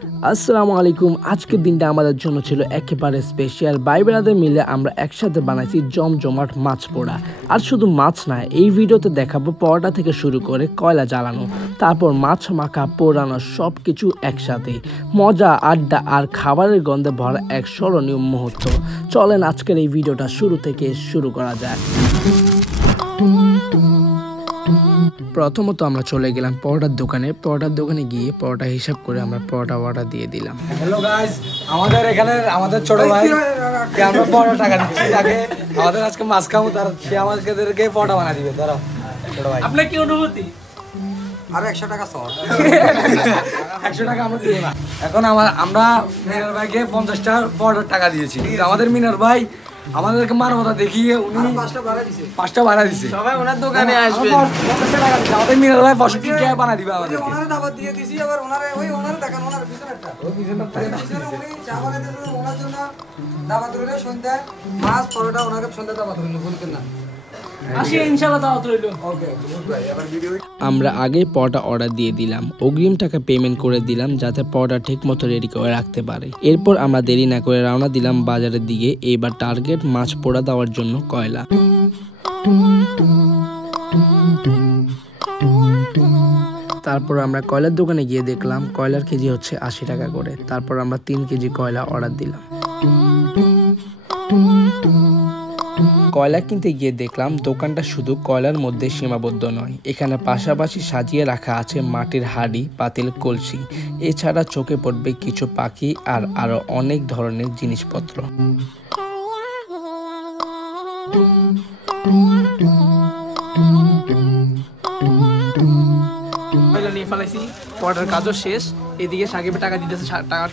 আসসালামু আলাইকুম। আজকের দিনটা আমাদের জন্য ছিল একেবারে স্পেশাল। ভাই ব্রাদার মিলে আমরা একসাথে বানাইছি জমজমাট মাছ পোড়া। আর শুধু মাছ না, এই ভিডিওতে দেখাবো পরোটা থেকে শুরু করে কয়লা জ্বালানো, তারপর মাছ মাখা, পোড়ানো, সব কিছু একসাথে। মজা, আড্ডা আর খাবারের গন্ধে ভরা এক স্মরণীয় মুহূর্ত। চলেন আজকের এই ভিডিওটা শুরু থেকে শুরু করা যাক। প্রথমত আমরা চলে গেলাম পরোটার দোকানে গিয়ে পরোটা হিসাব করে আমরা পরোটা অর্ডার দিয়ে দিলাম। হ্যালো গাইস, আমাদের ছোট ভাই আমরা পরোটা টাকা দিচ্ছি, তাকে আমাদের আজকে মাছ খাবো, তার সে আমাদেরকে পরোটা বানা দিবে। দাঁড়াও ছোট ভাই, আপনার কি অনুভূতি? আর 100 টাকা সর 100 টাকা আমরা দিই না। এখন আমরা মিনার ভাইকে 50টা পরোটার টাকা দিয়েছি। আমাদের মিনার ভাই আমাদেরকে মানবতা দেখিয়ে উনি 5টা ভাড়া দিছে। সবাই ওনার দোকানে আসবে। 50 টাকা দিছে। আমাদের মিনার ভাই 65 টাকা বানা দিবে আমাদের। ওনারে দাওয়াত দিয়ে দিছি, আবার ওনারে দেখেন, ওনার পিছনেরটা উনি চা বানাই দিতে, ওনার জন্য দাওয়াত রইল। সন্ধ্যায় মাছ পরোটা, ওনাকে সন্ধ্যা দাওয়াত রইল, বলতেন না আমরা আগে পরোটা অর্ডার দিয়ে দিলাম, অগ্রিম টাকা পেমেন্ট করে দিলাম যাতে পরোটা ঠিক মতো রেডি করে রাখতে পারে। এরপর আমরা দেরি না করে রওনা দিলাম বাজারের দিকে। এবার টার্গেট মাছ পোড়া দেওয়ার জন্য কয়লা। তারপর আমরা কয়লার দোকানে গিয়ে দেখলাম কয়লার কেজি হচ্ছে 80 টাকা করে। তারপর আমরা 3 কেজি কয়লা অর্ডার দিলাম। কয়লা কিনতে গিয়ে দেখলাম দোকানটা শুধু কয়লার মধ্যে সীমাবদ্ধ নয়, এখানে পাশাপাশি সাজিয়ে রাখা আছে মাটির হাঁড়ি, পাতিল, কলসি। এছাড়া চোখে পড়বে কিছু পাখি আর আরো অনেক ধরনের জিনিসপত্র। নিয়ে ফেলাইছি, পড়ার কাজও শেষ। এদিকে সাকিবের টাকা দিতেছে,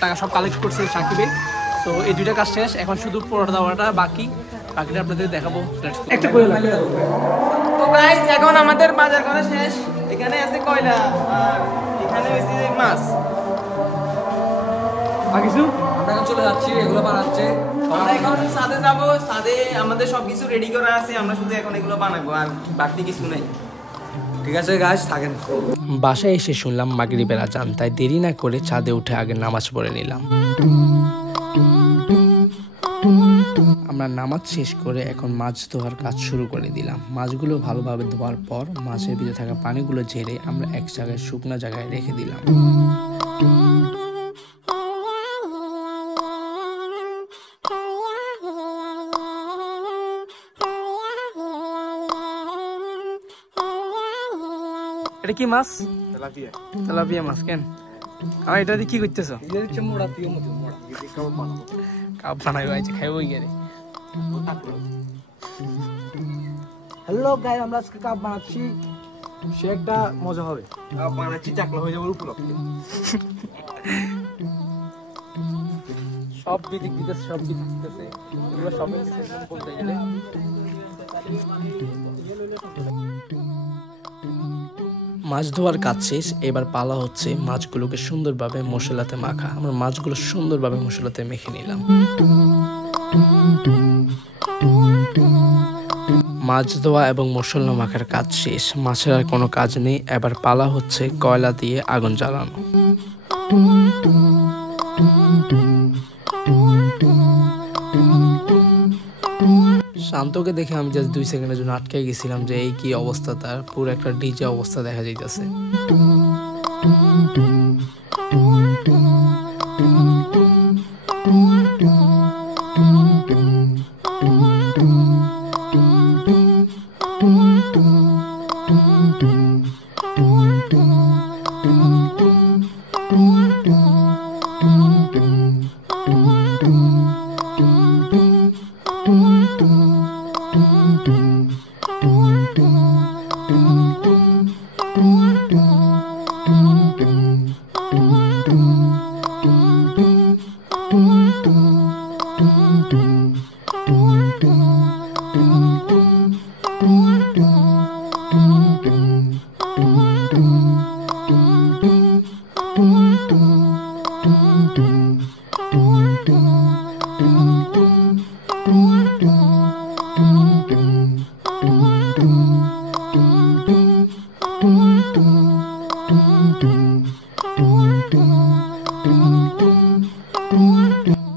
টাকা সব কালেক্ট করছে সাকিবে। তো এই দুইটা কাজ শেষ, এখন শুধু পরোটা দেওয়াটা বাকিটা আপনাদের দেখাবো একটা করে। তো গাইস, এখন আমাদের বাজার করা শেষ। এখানে আছে কয়লা আর এখানে হইছে মাছ। আর কিছু আমরা এখন চলে যাচ্ছি, এগুলো বানাচ্ছে। আমরা এখন ছাদে যাব, ছাদে আমাদের সবকিছু রেডি করা আছে, আমরা শুধু এখন এগুলো বানাবো, আর বাকি কিছু নেই। ঠিক আছে গাইস, থাকেন। বাসায় এসে শুনলাম মাগরিবের আজান, তাই দেরি না করে ছাদে উঠে আগে নামাজ পড়ে নিলাম। আমরা নামাজ শেষ করে এখন মাছ ধোয়ার কাজ শুরু করে দিলাম। মাছগুলো ভালোভাবে ধোয়ার পর মাছের ভিতরে থাকা পানিগুলো ঝেড়ে আমরা এক জায়গায় শুকনো জায়গায় রেখে দিলাম। এটা কি মাছ? তেলাপিয়া মাছ। কেন আমার এটা দিয়ে কি করতেছ? কাপ বানাইবো, আইছে খাইবো গিয়ে। হ্যালো গাইস, আমরা আজকে কাপ বানাচ্ছি, সে একটা মজা হবে। কাপ বানাচ্ছি, চাকলা হয়ে যাবে উপলক্ষে। সব বিদিক দিতেছে, এগুলো সব বলতে গেলে। মাছ ধোয়ার কাজ শেষ, এবার পালা হচ্ছে মাছগুলোকে সুন্দরভাবে মশলাতে মাখা। আমরা মাছগুলো সুন্দরভাবে মশলাতে মেখে নিলাম। মাছ ধোয়া এবং মশলা মাখার কাজ শেষ, মাছের আর কোনো কাজ নেই। এবার পালা হচ্ছে কয়লা দিয়ে আগুন জ্বালানো। শান্তকে দেখে আমি জাস্ট 2 সেকেন্ডের জন্য আটকে গেছিলাম যে এই কি অবস্থা, তার পুরো একটা ডিজে অবস্থা দেখা যাইতেছে।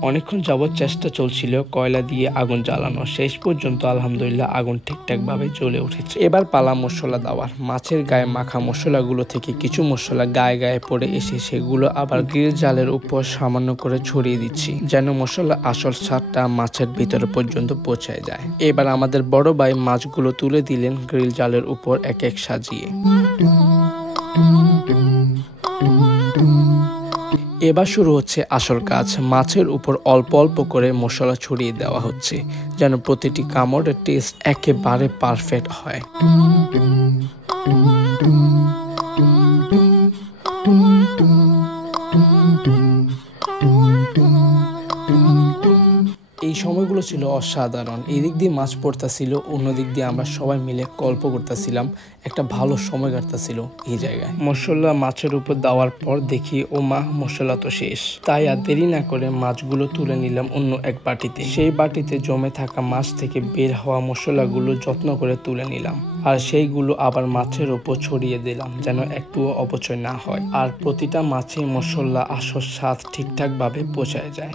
অনেকক্ষণ যাবৎ চেষ্টা চলছিল কয়লা দিয়ে আগুন জ্বালানো, শেষ পর্যন্ত আলহামদুলিল্লাহ আগুন ঠিকঠাক ভাবে জ্বলে উঠেছে। এবার পালা মশলা দেওয়ার। মাছের গায়ে মাখা মশলাগুলো থেকে কিছু মশলা গায়ে গায়ে পড়ে এসে সেগুলো আবার গ্রিল জালের উপর সামান্য করে ছড়িয়ে দিচ্ছি, যেন মশলা আসল স্বাদটা মাছের ভিতরে পর্যন্ত পৌঁছায় যায়। এবার আমাদের বড় ভাই মাছগুলো তুলে দিলেন গ্রিল জালের উপর এক এক সাজিয়ে। এবার শুরু হচ্ছে আসল কাজ। মাছের উপর অল্প অল্প করে মশলা ছড়িয়ে দেওয়া হচ্ছে, যেন প্রতিটি কামড়ের টেস্ট একেবারে পারফেক্ট হয়। এই সময়গুলো ছিল অসাধারণ। এই দিক দিয়ে মাছ পড়তেছিল, অন্যদিক দিয়ে আমরা সবাই মিলে গল্প করতেছিলাম, একটা ভালো সময় কাটতেছিল এই জায়গায়। মশলা মাছের উপর দেওয়ার পর দেখি ও মা, মশলা তো শেষ। তাই আর দেরি না করে মাছগুলো তুলে নিলাম অন্য এক বাটিতে। সেই বাটিতে জমে থাকা মাছ থেকে বের হওয়া মশলাগুলো যত্ন করে তুলে নিলাম, আর সেইগুলো আবার মাছের উপর ছড়িয়ে দিলাম, যেন একটুও অপচয় না হয় আর প্রতিটা মাছে মশলা আসল স্বাদ ঠিকঠাক ভাবে পৌঁছায় যায়।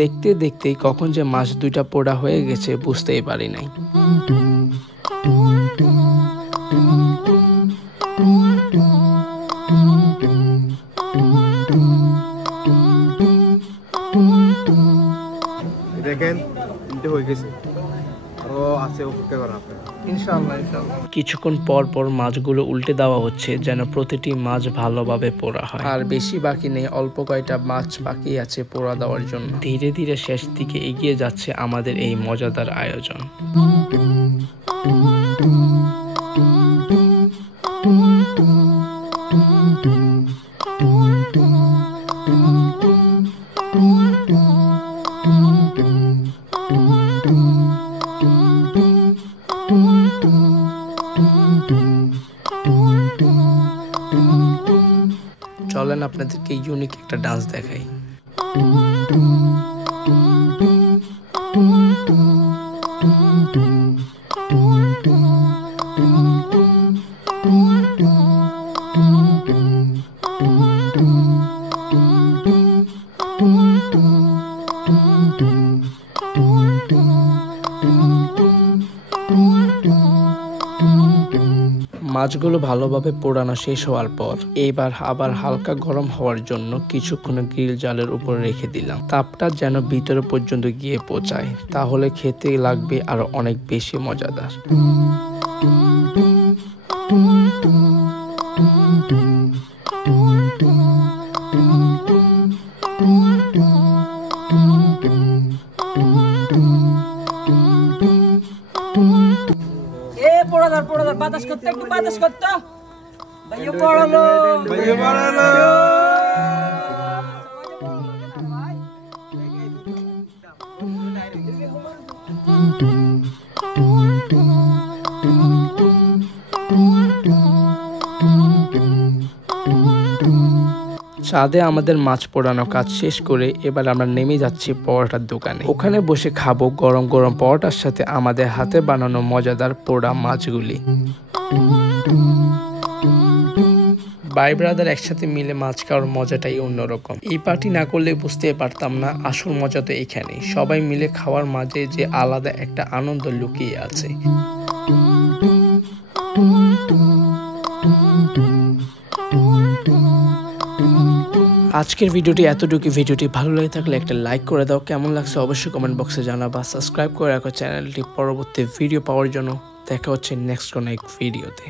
দেখতে দেখতে কখন যে মাছ দুইটা পোড়া হয়ে গেছে বুঝতেই পারি নাই। দেখেন হয়ে গেছে, আরো আছে, অপেক্ষা করা আপনারা ইনশাআল্লাহ। কিছুক্ষণ পর পর মাছগুলো উল্টে দেওয়া হচ্ছে, যেন প্রতিটি মাছ ভালোভাবে পোড়া হয়। আর বেশি বাকি নেই, অল্প কয়টা মাছ বাকি আছে পোড়া দেওয়ার জন্য। ধীরে ধীরে শেষ দিকে এগিয়ে যাচ্ছে আমাদের এই মজাদার আয়োজন। চলেন আপনাদেরকে ইউনিক একটা ডান্স দেখাই। মাছগুলো ভালোভাবে পোড়ানো শেষ হওয়ার পর এবার আবার হালকা গরম হওয়ার জন্য কিছুক্ষণ গ্রিল জালের উপর রেখে দিলাম। তাপটা যেন ভিতরে পর্যন্ত গিয়ে পৌঁছায়, তাহলে খেতে লাগবে আরো অনেক বেশি মজাদার। পোড়াদার বাতাস করতে, একটু বাতাস করতে ভাইয়া, পড়ালো ছাদে আমাদের মাছ পোড়ানো কাজ শেষ করে এবার আমরা নেমে যাচ্ছি পরোটার দোকানে। ওখানে বসে খাবো গরম গরম পরোটার সাথে আমাদের হাতে বানানো মজাদার পোড়া মাছগুলি। ভাই ব্রাদার একসাথে মিলে মাছ খাওয়ার মজাটাই অন্যরকম। এই পার্টি না করলে বুঝতে পারতাম না আসল মজা তো এখানে। সবাই মিলে খাওয়ার মাঝে যে আলাদা একটা আনন্দ লুকিয়ে আছে। আজকের ভিডিওটি এতটুকু। ভিডিওটি ভালো লেগে থাকলে একটা লাইক করে দাও। কেমন লাগছে অবশ্যই কমেন্ট বক্সে জানাবা। সাবস্ক্রাইব করে রাখো চ্যানেলটি পরবর্তী ভিডিও পাওয়ার জন্য। দেখা হচ্ছে নেক্সট কোনো এক ভিডিওতে।